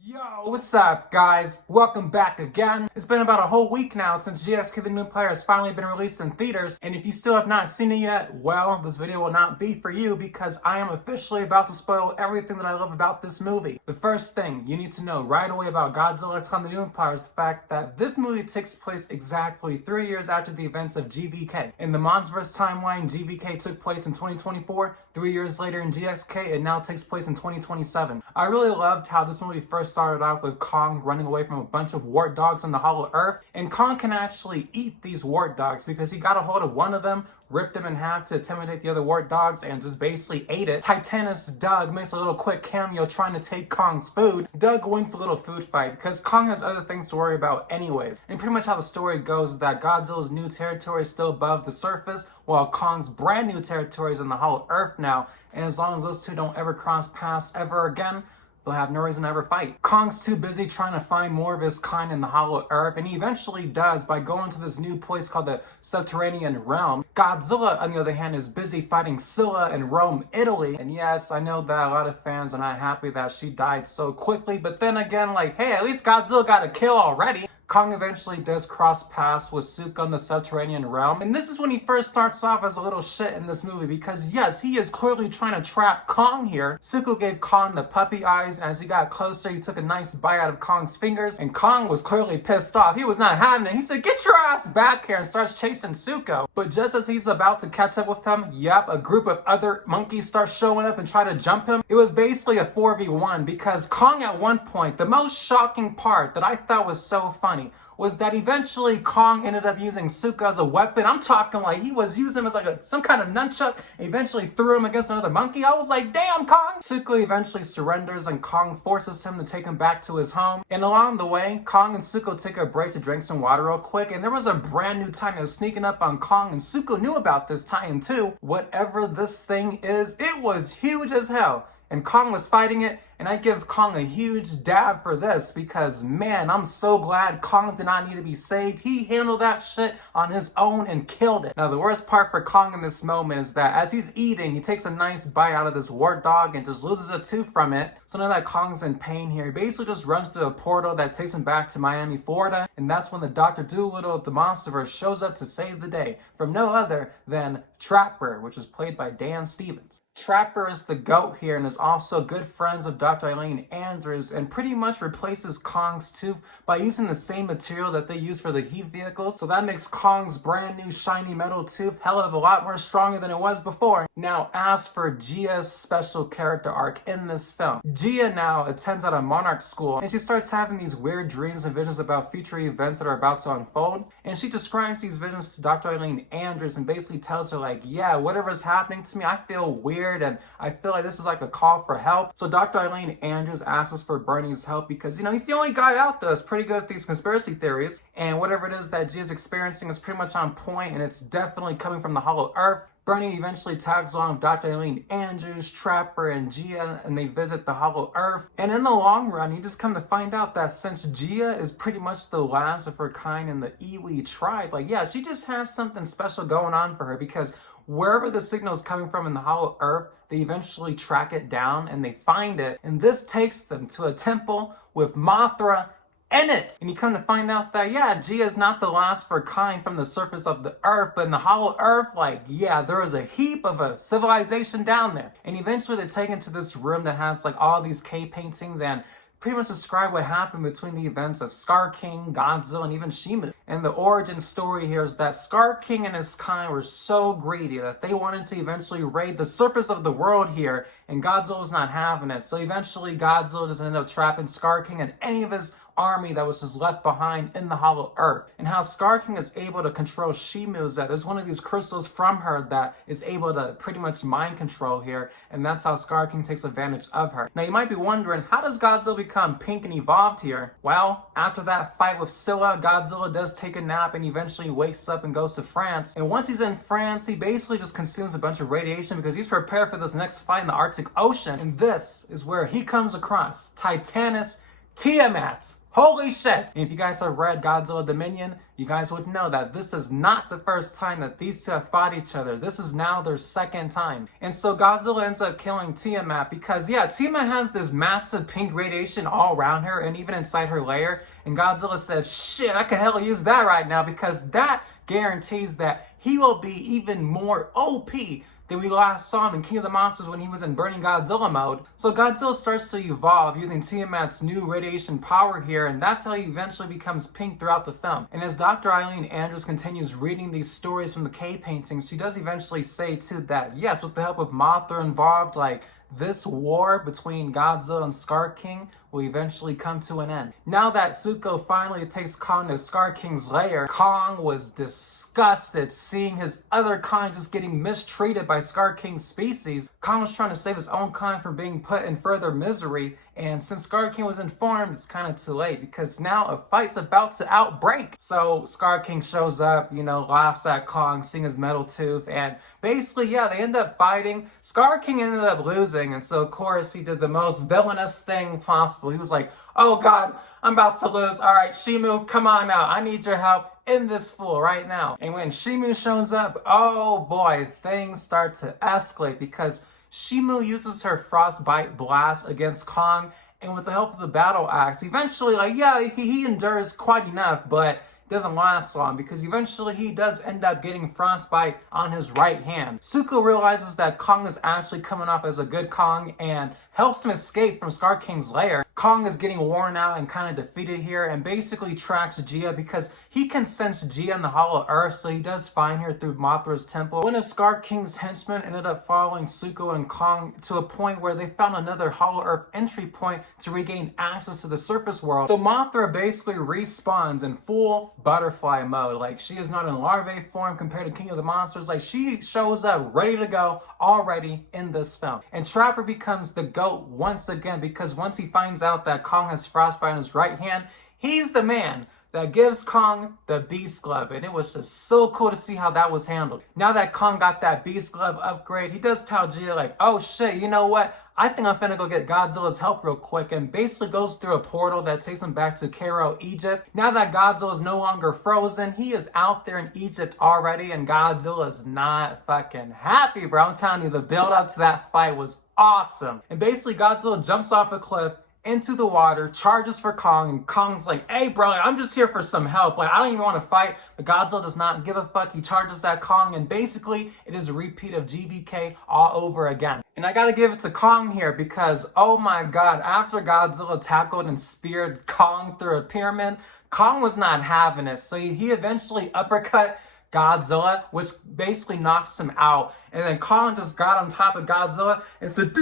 Yo, what's up guys? Welcome back again. It's been about a whole week now since GxK the new player has finally been released in theaters, and if you still have not seen it yet, well, this video will not be for you because I am officially about to spoil everything that I love about this movie. The first thing you need to know right away about Godzilla and Kong the new Empire is the fact that this movie takes place exactly 3 years after the events of GxK. In the Monsterverse timeline, GxK took place in 2024. 3 years later in GxK, it now takes place in 2027. I really loved how this movie first started off with Kong running away from a bunch of wart dogs on the Hollow Earth, and Kong can actually eat these wart dogs because he got a hold of one of them, ripped him in half to intimidate the other wart dogs, and just basically ate it. Titanus Doug makes a little quick cameo trying to take Kong's food. Doug wins the little food fight because Kong has other things to worry about anyways. And pretty much how the story goes is that Godzilla's new territory is still above the surface, while Kong's brand new territory is in the Hollow Earth now, and as long as those two don't ever cross paths ever again, they'll have no reason to ever fight. Kong's too busy trying to find more of his kind in the Hollow Earth, and he eventually does by going to this new place called the Subterranean Realm. Godzilla, on the other hand, is busy fighting Scylla in Rome, Italy. And yes, I know that a lot of fans are not happy that she died so quickly, but then again, like, hey, at least Godzilla got a kill already. Kong eventually does cross paths with Suko in the Subterranean Realm, and this is when he first starts off as a little shit in this movie because yes, he is clearly trying to trap Kong here. Suko gave Kong the puppy eyes, and as he got closer, he took a nice bite out of Kong's fingers, and Kong was clearly pissed off. He was not having it. He said, "Get your ass back here," and starts chasing Suko. But just as he's about to catch up with him, yep, a group of other monkeys start showing up and try to jump him. It was basically a 4v1 because Kong at one point, the most shocking part that I thought was so funny, was that eventually Kong ended up using Suko as a weapon. I'm talking like he was using him as like some kind of nunchuck, and eventually threw him against another monkey. I was like, damn, Kong! Suko eventually surrenders, and Kong forces him to take him back to his home. And along the way, Kong and Suko take a break to drink some water real quick, and there was a brand new tie that was sneaking up on Kong, and Suko knew about this tie-in too. Whatever this thing is, it was huge as hell. And Kong was fighting it, and I give Kong a huge dab for this because, man, I'm so glad Kong did not need to be saved. He handled that shit on his own and killed it. Now, the worst part for Kong in this moment is that as he's eating, he takes a nice bite out of this wart dog and just loses a tooth from it. So now that Kong's in pain here, he basically just runs through a portal that takes him back to Miami, Florida, and that's when the Dr. Dolittle of the Monsterverse shows up to save the day from no other than Trapper, which is played by Dan Stevens. Trapper is the GOAT here and is also good friends of Dr. Eileen Andrews, and pretty much replaces Kong's tooth by using the same material that they use for the Heat vehicles. So that makes Kong's brand new shiny metal tooth hell of a lot more stronger than it was before. Now, as for Gia's special character arc in this film, Gia now attends at a monarch school, and she starts having these weird dreams and visions about future events that are about to unfold. And she describes these visions to Dr. Eileen Andrews and basically tells her like, yeah, whatever's happening to me, I feel weird and I feel like this is like a call for help. So Dr. Eileen Andrews asks for Bernie's help because, you know, he's the only guy out there that's pretty good at these conspiracy theories, and whatever it is that Gia's experiencing is pretty much on point, and it's definitely coming from the Hollow Earth. Bernie eventually tags along with Dr. Eileen Andrews, Trapper, and Gia, and they visit the Hollow Earth. And in the long run, you just come to find out that since Gia is pretty much the last of her kind in the Iwi tribe, like, yeah, she just has something special going on for her because wherever the signal is coming from in the Hollow Earth, they eventually track it down and they find it. And this takes them to a temple with Mothra in it. And you come to find out that, yeah, Gia is not the last of her kind from the surface of the earth, but in the Hollow Earth, like, yeah, there is a heap of a civilization down there. And eventually they're taken to this room that has like all these cave paintings and pretty much describe what happened between the events of Scar King, Godzilla, and even Shimu. And the origin story here is that Scar King and his kind were so greedy that they wanted to eventually raid the surface of the world here, and Godzilla was not having it. So eventually Godzilla just ended up trapping Scar King and any of his army that was just left behind in the Hollow Earth. And how Scar King is able to control Shimu is that there's one of these crystals from her that is able to pretty much mind control here, and that's how Scar King takes advantage of her. Now you might be wondering, how does Godzilla become pink and evolved here? Well, after that fight with Scylla, Godzilla does take a nap and eventually wakes up and goes to France. And once he's in France, he basically just consumes a bunch of radiation because he's prepared for this next fight in the Arctic Ocean. And this is where he comes across Titanus Tiamat, Holy shit! And if you guys have read Godzilla Dominion, you guys would know that this is not the first time that these two have fought each other. This is now their second time. And so Godzilla ends up killing Tiamat because, yeah, Tiamat has this massive pink radiation all around her and even inside her lair. And Godzilla said, shit, I could hell use that right now because that guarantees that he will be even more OP than we last saw him in King of the Monsters when he was in Burning Godzilla mode. So Godzilla starts to evolve using Tiamat's new radiation power here, and that's how he eventually becomes pink throughout the film. And as Dr. Eileen Andrews continues reading these stories from the cave paintings, she does eventually say too that, yes, with the help of Mothra involved, like, this war between Godzilla and Scar King will eventually come to an end. Now that Suko finally takes Kong to Scar King's lair, Kong was disgusted seeing his other kind just getting mistreated by Scar King's species. Kong was trying to save his own kind from being put in further misery, and since Scar King was informed, it's kind of too late because now a fight's about to outbreak. So Scar King shows up, laughs at Kong, seeing his metal tooth, and basically, yeah, they end up fighting. Scar King ended up losing, and so of course he did the most villainous thing possible. He was like, oh god, I'm about to lose. All right, Shimu, come on out. I need your help in this fool right now. And when Shimu shows up, oh boy, things start to escalate because Shimu uses her Frostbite Blast against Kong, and with the help of the battle axe, eventually, he endures quite enough, but doesn't last long because eventually he does end up getting frostbite on his right hand. Suko realizes that Kong is actually coming off as a good Kong and helps him escape from Scar King's lair. Kong is getting worn out and kind of defeated here and basically tracks Gia because he can sense Gia in the hollow earth, so he does find her through Mothra's temple. One of Scar King's henchmen ended up following Suko and Kong to a point where they found another hollow earth entry point to regain access to the surface world. So Mothra basically respawns in full butterfly mode. Like, she is not in larvae form compared to King of the Monsters. Like, she shows up ready to go already in this film. And Trapper becomes the GOAT once again because once he finds out that Kong has frostbite on his right hand, he's the man that gives Kong the Beast Glove, and it was just so cool to see how that was handled. Now that Kong got that Beast Glove upgrade, he does tell Gia, like, oh shit, you know what? I think I'm finna go get Godzilla's help real quick, and basically goes through a portal that takes him back to Cairo, Egypt. Now that Godzilla is no longer frozen, he is out there in Egypt already, and Godzilla is not fucking happy, bro. I'm telling you, the build up to that fight was awesome. And basically Godzilla jumps off a cliff into the water, charges for Kong, and Kong's like, hey bro, I'm just here for some help. Like, I don't even want to fight. But Godzilla does not give a fuck. He charges at Kong, and basically it is a repeat of GxK all over again. And I gotta give it to Kong here because, oh my god, after Godzilla tackled and speared Kong through a pyramid, Kong was not having it. So he eventually uppercut Godzilla, which basically knocks him out. And then Kong just got on top of Godzilla and said,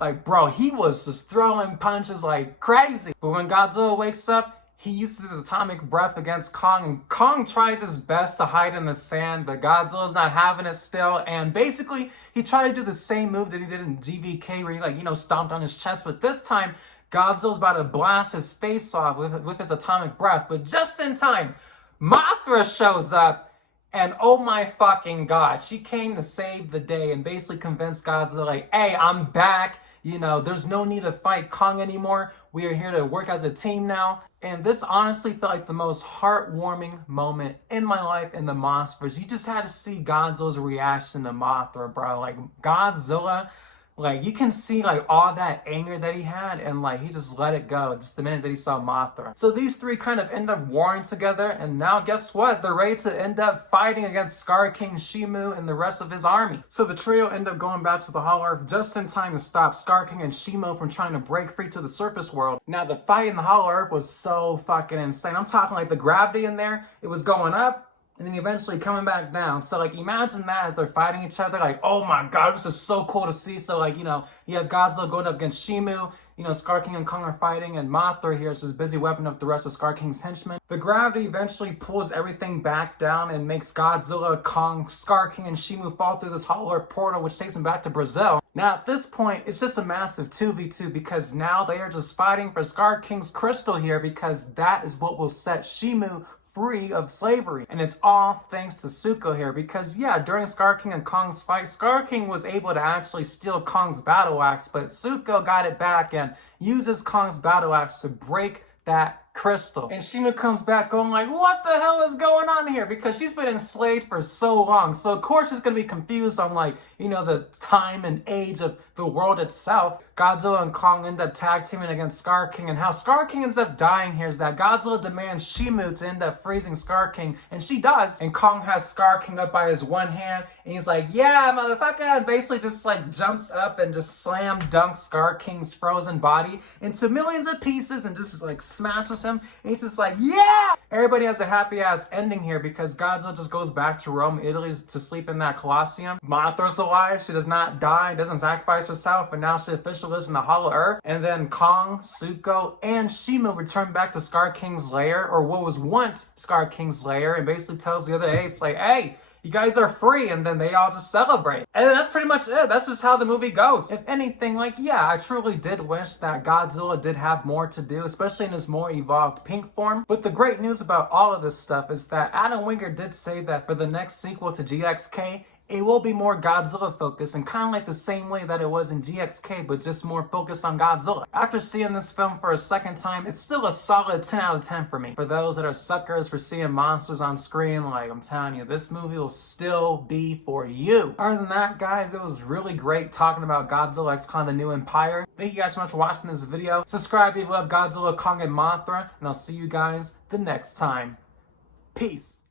like, bro, he was just throwing punches like crazy. But when Godzilla wakes up, he uses his atomic breath against Kong, and Kong tries his best to hide in the sand, but Godzilla's not having it still. And basically, he tried to do the same move that he did in GxK, where he, stomped on his chest. But this time, Godzilla's about to blast his face off with his atomic breath. But just in time, Mothra shows up, and oh my fucking god, she came to save the day and basically convinced Godzilla, like, hey, I'm back. There's no need to fight Kong anymore. We are here to work as a team now. And this honestly felt like the most heartwarming moment in my life in the Monsters. You just had to see Godzilla's reaction to Mothra, bro. Like, Godzilla, like, you can see, like, all that anger that he had, and, like, he just let it go just the minute that he saw Mothra. So these three kind of end up warring together, and now guess what? They're ready to end up fighting against Scar King Shimu and the rest of his army. So the trio end up going back to the Hollow Earth just in time to stop Scar King and Shimu from trying to break free to the surface world. Now, the fight in the Hollow Earth was so fucking insane. I'm talking, like, the gravity in there, it was going up, and then eventually coming back down. So, like, imagine that as they're fighting each other. Like, oh my god, this is so cool to see. So, like, you have Godzilla going up against Shimu. Scar King and Kong are fighting, and Mothra here is just busy weaponing up the rest of Scar King's henchmen. The gravity eventually pulls everything back down and makes Godzilla, Kong, Scar King, and Shimu fall through this hollow earth portal, which takes them back to Brazil. Now, at this point, it's just a massive 2v2 because now they are just fighting for Scar King's crystal here because that is what will set Shimu free of slavery. And it's all thanks to Suko here because, yeah, during Scar King and Kong's fight, Scar King was able to actually steal Kong's battle axe, but Suko got it back and uses Kong's battle axe to break that crystal. And Shima comes back going like, what the hell is going on here? Because she's been enslaved for so long. So of course she's gonna be confused on like, the time and age of the world itself. Godzilla and Kong end up tag teaming against Scar King, and how Scar King ends up dying here is that Godzilla demands Shimu to end up freezing Scar King, and she does. And Kong has Scar King up by his one hand, and he's like, yeah, motherfucker, and basically just like jumps up and just slam dunks Scar King's frozen body into millions of pieces and just like smashes him. And he's just like, yeah! Everybody has a happy ass ending here because Godzilla just goes back to Rome, Italy to sleep in that Colosseum. Mothra's alive, she does not die, doesn't sacrifice herself, and now she officially lives in the Hollow Earth. And then Kong, Suko, and Shima return back to Scar King's lair, or what was once Scar King's lair, and basically tells the other apes like, hey, you guys are free, and then they all just celebrate. And that's pretty much it. That's just how the movie goes. If anything, like, yeah, I truly did wish that Godzilla did have more to do, especially in his more evolved pink form. But the great news about all of this stuff is that Adam Wingard did say that for the next sequel to GxK, it will be more Godzilla focused, and kind of like the same way that it was in GxK, but just more focused on Godzilla. After seeing this film for a second time, it's still a solid 10 out of 10 for me. For those that are suckers for seeing monsters on screen, like, I'm telling you, this movie will still be for you. Other than that, guys, it was really great talking about Godzilla X Kong: The New Empire. Thank you guys so much for watching this video. Subscribe if you love Godzilla, Kong, and Mothra, and I'll see you guys the next time. Peace.